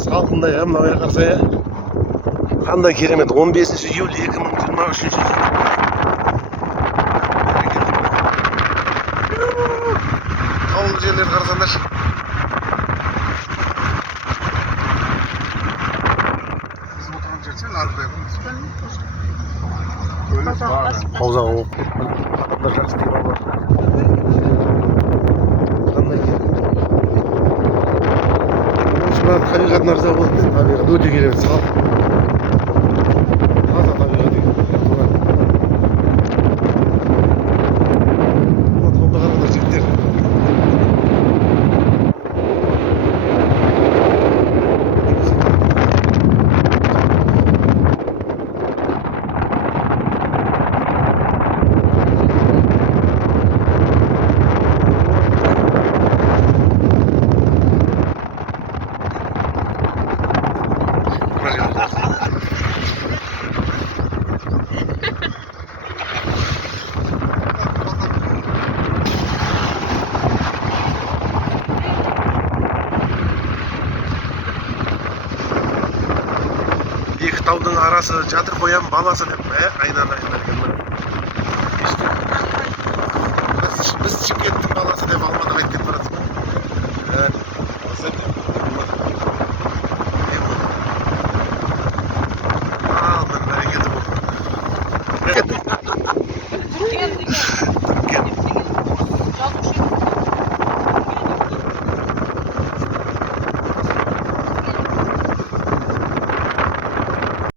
салқында ya мына жаққа қараса ya. Қандай керемет 15 июль 2023 жыл. Таулы жерлерді қарасаңдаршы. Қаузаға болып адамдар жақсы дейм алар. Қандай керемет. Табиғат нарза болды. Табиғат өте керемет. Таза табиғат екен. Тауда қараңдар жігіттер. Екі таудың арасы жатыр қоям баласы деп айналайын біз Шымкенттің баласы деп Алматыға айтып кетіп баратсың ба? Бәрекелді бол.